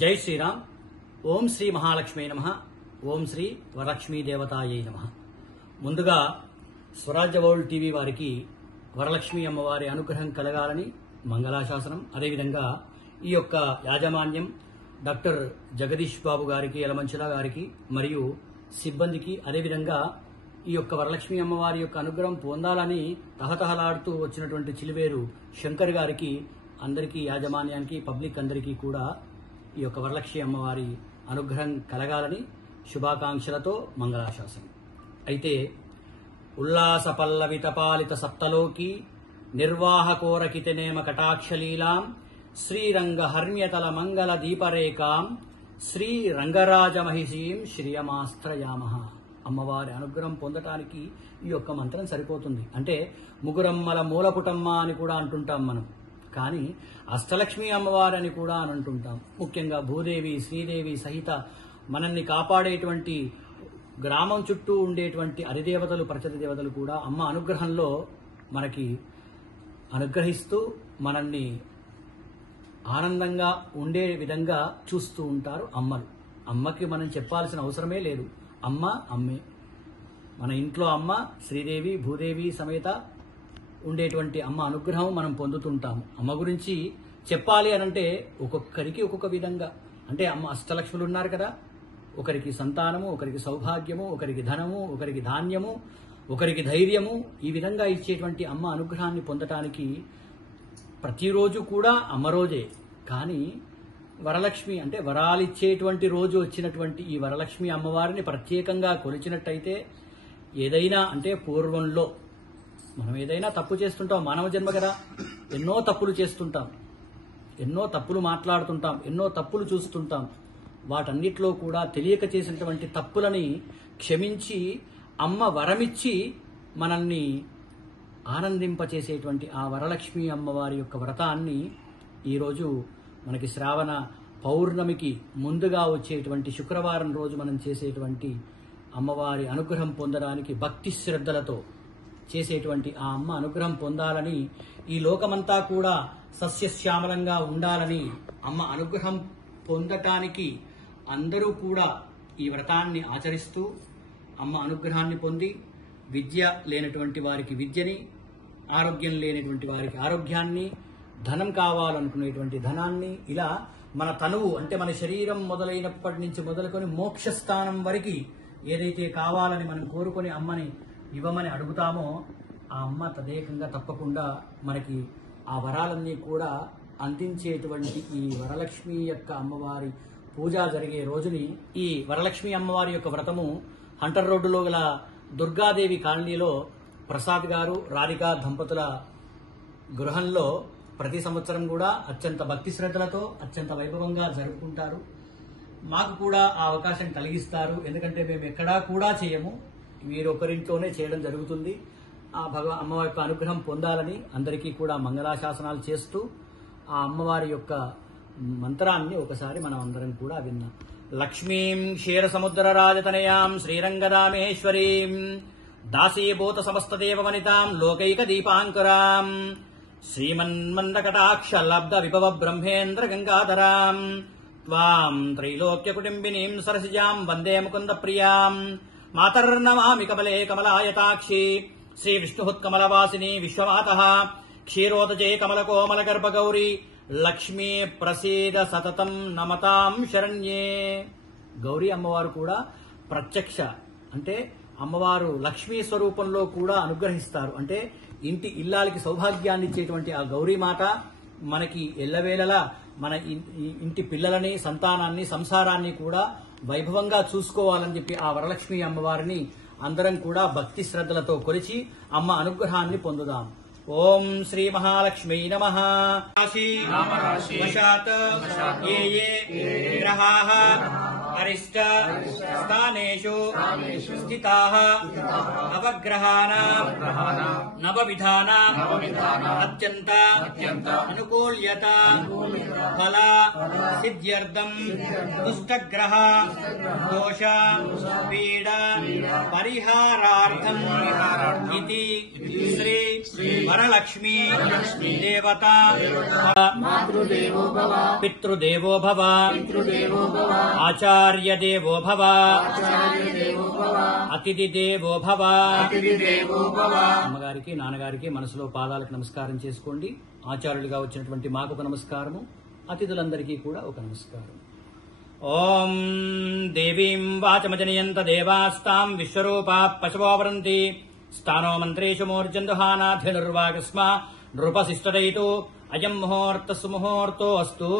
జై శ్రీరామ్. ఓం శ్రీ మహాలక్ష్మీ నమః. ఓం శ్రీ వరలక్ష్మీ దేవతాయై నమః. ముందుగా స్వరాజ్య వరల్డ్ టీవీ వారికి వరలక్ష్మీ అమ్మవారి అనుగ్రహం కలగాలని మంగళాశాసనం. అదేవిధంగా ఈ యొక్క యాజమాన్యం డాక్టర్ జగదీష్ బాబు గారికి, యలమంచిల గారికి మరియు సిబ్బందికి, అదేవిధంగా ఈ యొక్క వరలక్ష్మీ అమ్మవారి యొక్క అనుగ్రహం పొందాలని తహతహలాడుతూ వచ్చినటువంటి చిలివేరు శంకర్ గారికి, అందరికీ, యాజమాన్యానికి, పబ్లిక్ అందరికీ కూడా ఈ యొక్క వరలక్ష్మీ అమ్మవారి అనుగ్రహం కలగాలని శుభాకాంక్షలతో మంగళాశాసనం. అయితే ఉల్లాస పల్లవిత పాలిత సప్తలోకి నిర్వాహకోరకితనేమ కటాక్షలీలాం శ్రీరంగ హర్మ్యతల మంగళ దీపరేఖాం శ్రీ రంగరాజ మహిషీం శ్రియమాస్త్రయామః. అమ్మవారి అనుగ్రహం పొందటానికి ఈ యొక్క మంత్రం సరిపోతుంది. అంటే ముగురమ్మల మూలపుటమ్మ అని కూడా అంటుంటాం మనం, కానీ అష్టలక్ష్మి అమ్మవారు అని కూడా అని అంటుంటాం. ముఖ్యంగా భూదేవి, శ్రీదేవి సహిత మనల్ని కాపాడేటువంటి గ్రామం చుట్టూ ఉండేటువంటి అధిదేవతలు, ప్రచత దేవతలు కూడా అమ్మ అనుగ్రహంలో మనకి అనుగ్రహిస్తూ మనల్ని ఆనందంగా ఉండే విధంగా చూస్తూ ఉంటారు అమ్మలు. అమ్మకి మనం చెప్పాల్సిన అవసరమే లేదు. అమ్మ అమ్మే. మన ఇంట్లో అమ్మ శ్రీదేవి, భూదేవి సమేత ఉండేటువంటి అమ్మ అనుగ్రహం మనం పొందుతుంటాము. అమ్మ గురించి చెప్పాలి అనంటే ఒక్కొక్కరికి ఒక్కొక్క విధంగా, అంటే అమ్మ అష్టలక్ష్ములు ఉన్నారు కదా, ఒకరికి సంతానము, ఒకరికి సౌభాగ్యము, ఒకరికి ధనము, ఒకరికి ధాన్యము, ఒకరికి ధైర్యము, ఈ విధంగా ఇచ్చేటువంటి అమ్మ అనుగ్రహాన్ని పొందటానికి ప్రతిరోజు కూడా అమ్మ రోజే. కానీ వరలక్ష్మి అంటే వరాలిచ్చేటువంటి రోజు వచ్చినటువంటి ఈ వరలక్ష్మి అమ్మవారిని ప్రత్యేకంగా కొలిచినట్టయితే ఏదైనా, అంటే పూర్వంలో మనం ఏదైనా తప్పు చేస్తుంటాం, మానవ జన్మ కదా, ఎన్నో తప్పులు చేస్తుంటాం, ఎన్నో తప్పులు మాట్లాడుతుంటాం, ఎన్నో తప్పులు చూస్తుంటాం. వాటన్నిటిలో కూడా తెలియక చేసినటువంటి తప్పులని క్షమించి అమ్మ వరమిచ్చి మనల్ని ఆనందింపచేసేటువంటి ఆ వరలక్ష్మి అమ్మవారి యొక్క వ్రతాన్ని ఈరోజు మనకి శ్రావణ పౌర్ణమికి ముందుగా వచ్చేటువంటి శుక్రవారం రోజు మనం చేసేటువంటి అమ్మవారి అనుగ్రహం పొందడానికి భక్తి శ్రద్ధలతో చేసేటువంటి ఆ అమ్మ అనుగ్రహం పొందాలని, ఈ లోకమంతా కూడా సస్యశ్యామలంగా ఉండాలని, అమ్మ అనుగ్రహం పొందటానికి అందరూ కూడా ఈ వ్రతాన్ని ఆచరిస్తూ అమ్మ అనుగ్రహాన్ని పొంది, విద్య లేనటువంటి వారికి విద్యని, ఆరోగ్యం లేనటువంటి వారికి ఆరోగ్యాన్ని, ధనం కావాలనుకునేటువంటి ధనాన్ని, ఇలా మన తనువు అంటే మన శరీరం మొదలైనప్పటి నుంచి మొదలుకొని మోక్షస్థానం వరకు ఏదైతే కావాలని మనం కోరుకొని అమ్మని ఇవ్వమని అడుగుతామో ఆ అమ్మ తదేకంగా తప్పకుండా మనకి ఆ వరాలన్నీ కూడా అందించేటువంటి ఈ వరలక్ష్మి యొక్క అమ్మవారి పూజ జరిగే రోజుని, ఈ వరలక్ష్మి అమ్మవారి యొక్క వ్రతము హంటర్ రోడ్డులో గల దుర్గాదేవి కాలనీలో ప్రసాద్ గారు, రాధిక దంపతుల గృహంలో ప్రతి సంవత్సరం కూడా అత్యంత భక్తి శ్రద్ధలతో అత్యంత వైభవంగా జరుపుకుంటారు. మాకు కూడా ఆ అవకాశం కలిగిస్తారు. ఎందుకంటే మేము ఎక్కడా కూడా చేయము, వీరొకరింట్లోనే చేయడం జరుగుతుంది. ఆ అమ్మ యొక్క అనుగ్రహం పొందాలని అందరికీ కూడా మంగళాశాసనాలు చేస్తూ ఆ అమ్మవారి యొక్క మంత్రాన్ని ఒకసారి మనం అందరం కూడా విన్నాం. లక్ష్మీం క్షీర సముద్ర రాజతనయాం శ్రీరంగదామేశ్వరీం దాసీభూత సమస్త దేవవనితాం లోకైక దీపాంకురాం శ్రీమన్మందకటాక్ష లబ్ధ విభవ బ్రహ్మేంద్ర గంగాధరాం త్వాం త్రైలోక్య కుటుంబినీం సరసిజాం వందే ముకుంద ప్రియాం మాతర్నమామి కమలే కమలాయతాక్షి శ్రీ విష్ణుహుత్కమలవాసిని విశ్వమాతః క్షీరోదజే కమల కోమల గర్భగౌరీ లక్ష్మీ ప్రసీద సతతం నమతాం శరణ్యే. గౌరీ అమ్మవారు కూడా ప్రత్యక్ష, అంటే అమ్మవారు లక్ష్మీ స్వరూపంలో కూడా అనుగ్రహిస్తారు. అంటే ఇంటి ఇల్లాలకి సౌభాగ్యాన్ని ఇచ్చేటువంటి ఆ గౌరీమాత మనకి ఎల్లవేళలా మన ఇంటి పిల్లలని, సంతానాన్ని, సంసారాన్ని కూడా వైభవంగా చూసుకోవాలని చెప్పి ఆ వరలక్ష్మి అమ్మవారిని అందరం కూడా భక్తి శ్రద్ధలతో కొలిచి అమ్మ అనుగ్రహాన్ని పొందుదాం. ఓం శ్రీ మహాలక్ష్మీ నమః. రాశి వశాత్ ఏ గ్రహాః अरिष्ट स्थानेषु स्थिताः नवग्रहाणां नवविधानां अत्यंत अनुकूल्यता फल सिद्ध्यर्थं दुष्टग्रह दोष पीड परिहारार्थं इति श्री वरलक्ष्मी देवता पितृदेवो भव आचार्य देवो भव అతిథి దేవో భవ. అమ్మగారికి నాన్నగారికి మనసులో పాదాలకు నమస్కారం చేసుకోండి. ఆచార్యులుగా వచ్చినటువంటి మాకు ఒక నమస్కారము, అతిథులందరికీ కూడా ఒక నమస్కారం. ఓం దేవీం వాచమజనయంత దేవాస్తాం విశ్వరూపా పశవోవరంతి స్థానో మంత్రేషు మూర్జందుహానాధిర్వాగస్మ నృపశిష్టదయితు అయం ముహూర్త సుముహూర్తో అస్తు.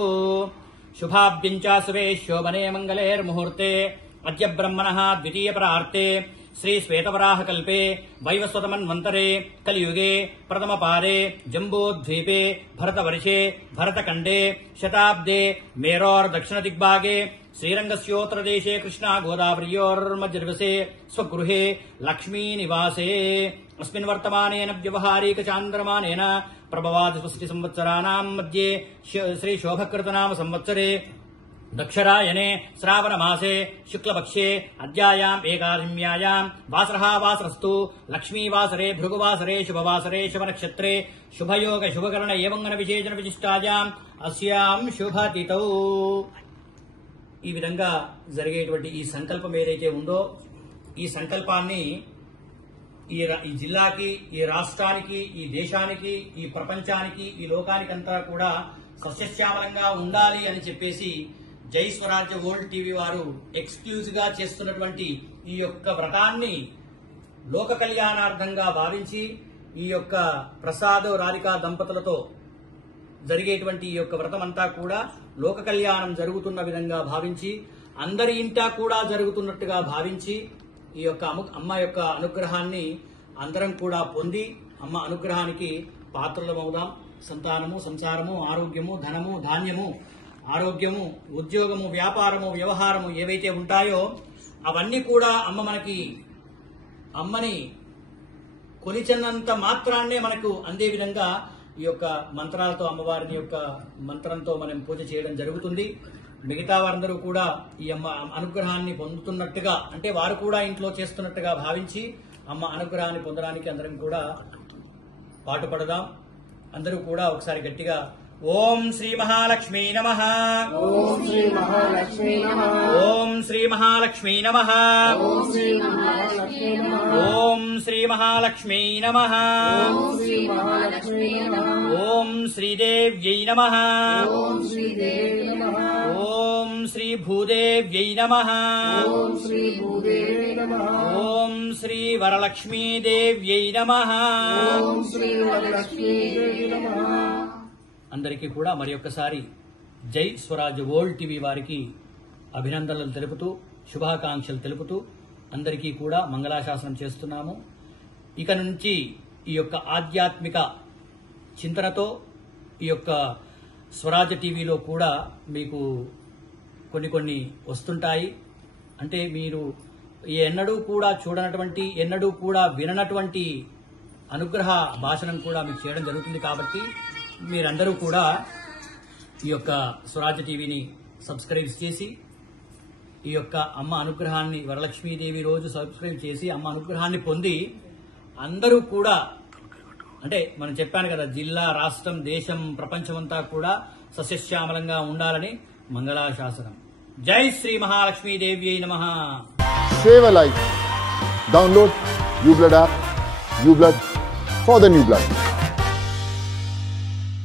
శుభాభ్యం చ శుభే శోభనే మంగళేర్ముహూర్తే అద్య బ్రహ్మణః ద్వితీయ పరార్తే శ్రీ శ్వేతవరాహ కల్పే వైవస్వతమన్వంతరే కలియుగే ప్రథమ పారే జంబూద్వీపే భరతవర్షే భరతఖండే శతాబ్దే మేరోర్ దక్షిణ దిగ్భాగే శ్రీరంగస్యోత్తరదేశే కృష్ణా గోదావర్యోర్మధ్యదివసే స్వగృహే లక్ష్మీ నివాసే అస్మిన్ వర్తమానేన వ్యవహారిక చాంద్రమానేన ప్రభవాది స్వస్తి సంవత్సరాణాం మధ్యే శ్రీ శోభకృతనామ సంవత్సరే दक्षरायणे श्रावण मासे शुक्लपक्षे अद्यायाम् एकादश्यायाम् वासरः वासरस्तु लक्ष्मीवासरे भृगुवासरे शुभवासरे शुभनक्षत्रे शुभयोग शुभकरण एवं विशेषण विशिष्टायाम् अस्याम् शुभतिथौ. ఈ విధంగా జరిగేటువంటి ఈ సంకల్పం ఏదైతే ఉందో ఈ సంకల్పాన్ని ఈ జిల్లాకి, ఈ రాష్ట్రానికి, ఈ దేశానికి, ఈ ప్రపంచానికి, ఈ లోకానికంతా కూడా సస్యశ్యామలంగా ఉండాలి అని చెప్పేసి జై స్వరాజ్య వరల్డ్ టీవీ వారు ఎక్స్క్లూజివ్ గా చేస్తున్నటువంటి ఈ యొక్క వ్రతాన్ని లోక కళ్యాణార్థంగా భావించి ఈ యొక్క ప్రసాద్ రాధికా దంపతులతో జరిగేటువంటి ఈ యొక్క వ్రతం అంతా కూడా లోక కళ్యాణం జరుగుతున్న విధంగా భావించి అందరి ఇంటా కూడా జరుగుతున్నట్టుగా భావించి ఈ యొక్క అమ్మ యొక్క అనుగ్రహాన్ని అందరం కూడా పొంది అమ్మ అనుగ్రహానికి పాత్రలమవుదాం. సంతానము, సంసారము, ఆరోగ్యము, ధనము, ధాన్యము, ఆరోగ్యము, ఉద్యోగము, వ్యాపారము, వ్యవహారము ఏవైతే ఉంటాయో అవన్నీ కూడా అమ్మని కొలిచినంత మాత్రాన్నే మనకు అందే విధంగా ఈ యొక్క మంత్రాలతో అమ్మవారిని యొక్క మంత్రంతో మనం పూజ చేయడం జరుగుతుంది. మిగతా వారందరూ కూడా ఈ అమ్మ అనుగ్రహాన్ని పొందుతున్నట్టుగా, అంటే వారు కూడా ఇంట్లో చేస్తున్నట్టుగా భావించి అమ్మ అనుగ్రహాన్ని పొందడానికి అందరం కూడా పాటుపడదాం. అందరూ కూడా ఒకసారి గట్టిగా ఓం శ్రీ మహాలక్ష్మీ నమః, ఓం శ్రీ మహాలక్ష్మీ నమః, ఓం శ్రీ మహాలక్ష్మీ నమః, ఓం శ్రీ మహాలక్ష్మీ నమః, ఓం శ్రీ మహాలక్ష్మీ నమః, ఓం శ్రీ మహాలక్ష్మీ నమః, ఓం శ్రీదేవ్యై నమః, ఓం శ్రీదేవి నమః, ఓం శ్రీ భూదేవ్యై నమః, ఓం శ్రీ భూదేవి నమః, ఓం శ్రీ వరలక్ష్మీదేవ్యై నమః. ఓం శ్రీ వరలక్ష్మీదేవి నమః. అందరికీ కూడా మరి ఒక్కసారి జై స్వరాజ్ వరల్డ్ టీవీ వారికి అభినందనలు తెలుపుతూ, శుభాకాంక్షలు తెలుపుతూ అందరికీ కూడా మంగళాశాసనం చేస్తున్నాము. ఇక నుంచి ఈ యొక్క ఆధ్యాత్మిక చింతనతో ఈ యొక్క స్వరాజ్ టీవీలో కూడా మీకు కొన్ని వస్తుంటాయి. అంటే మీరు ఎన్నడూ కూడా చూడనటువంటి, ఎన్నడూ కూడా విననటువంటి అనుగ్రహ భాషణం కూడా మీకు చేయడం జరుగుతుంది. కాబట్టి మీరందరూ కూడా ఈ యొక్క స్వరాజ్య టీవీని సబ్స్క్రైబ్ చేసి ఈ యొక్క అమ్మ అనుగ్రహాన్ని, వరలక్ష్మీదేవి రోజు సబ్స్క్రైబ్ చేసి అమ్మ అనుగ్రహాన్ని పొంది అందరూ కూడా, అంటే మనం చెప్పాను కదా, జిల్లా, రాష్ట్రం, దేశం, ప్రపంచమంతా కూడా సస్యశ్యామలంగా ఉండాలని మంగళాశాసనం. జై శ్రీ మహాలక్ష్మీదేవ్యై నమః. Save a life. Download uBlood app. uBlood for the new blood.